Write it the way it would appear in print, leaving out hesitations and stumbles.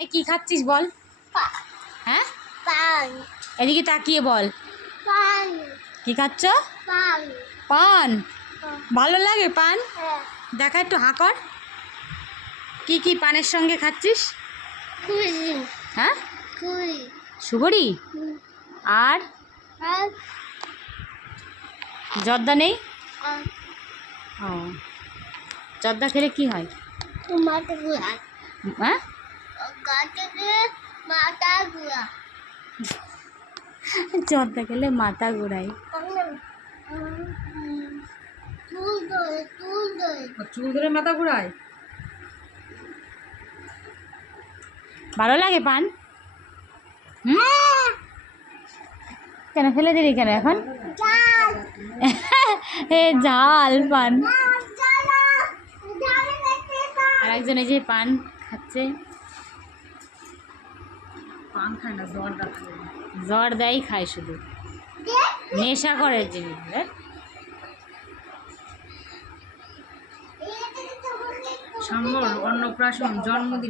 কি খাচ্ছিস বল? হ্যাঁ, এদিকে তাকিয়ে বল। কি খাচ্ছ? পান। ভালো লাগে পান? দেখা একটু হাঁ কর। কি কি পানের সঙ্গে খাচ্ছিস? হ্যাঁ, সুগরি আর জর্দা নেই? ও, জর্দা খেলে কি হয়? হ্যাঁ, জর্দা খেলে মাথা ঘোরায়। চুল ধরে মাথা ঘোরায়। ভালো লাগে পান? কেন ফেলে দিলি কেন এখন? এ ঝাল পান। আর একজন এই যে পান খাচ্ছে। পান খায় না, জর্দা খায়। জর্দাই খায় শুধু, নেশা করে জিনিস। সাম্বর অন্নপ্রাশন জন্মদিন